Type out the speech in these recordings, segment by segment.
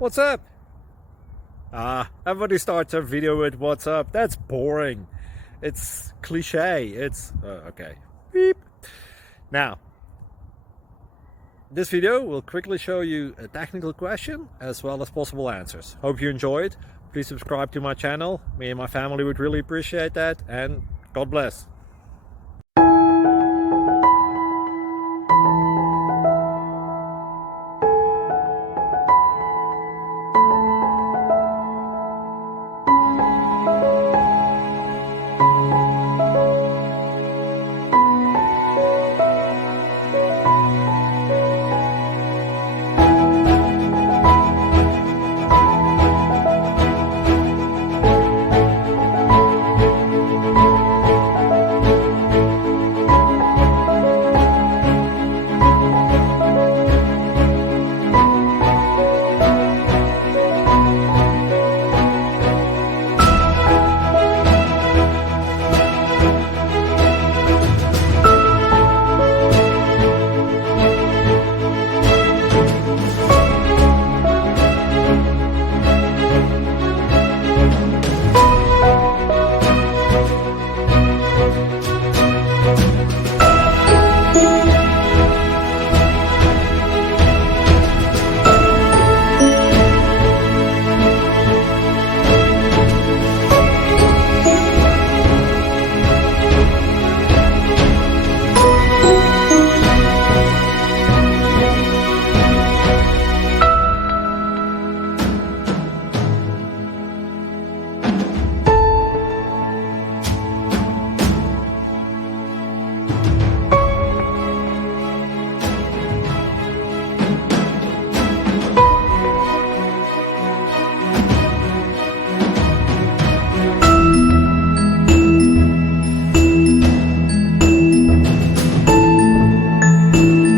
What's up? Everybody starts a video with what's up. That's boring. It's cliche. It's okay. Beep. Now, this video will quickly show you a technical question as well as possible answers. Hope you enjoyed. Please subscribe to my channel. Me and my family would really appreciate that, and God bless.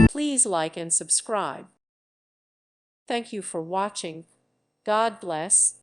Please like and subscribe. Thank you for watching. God bless.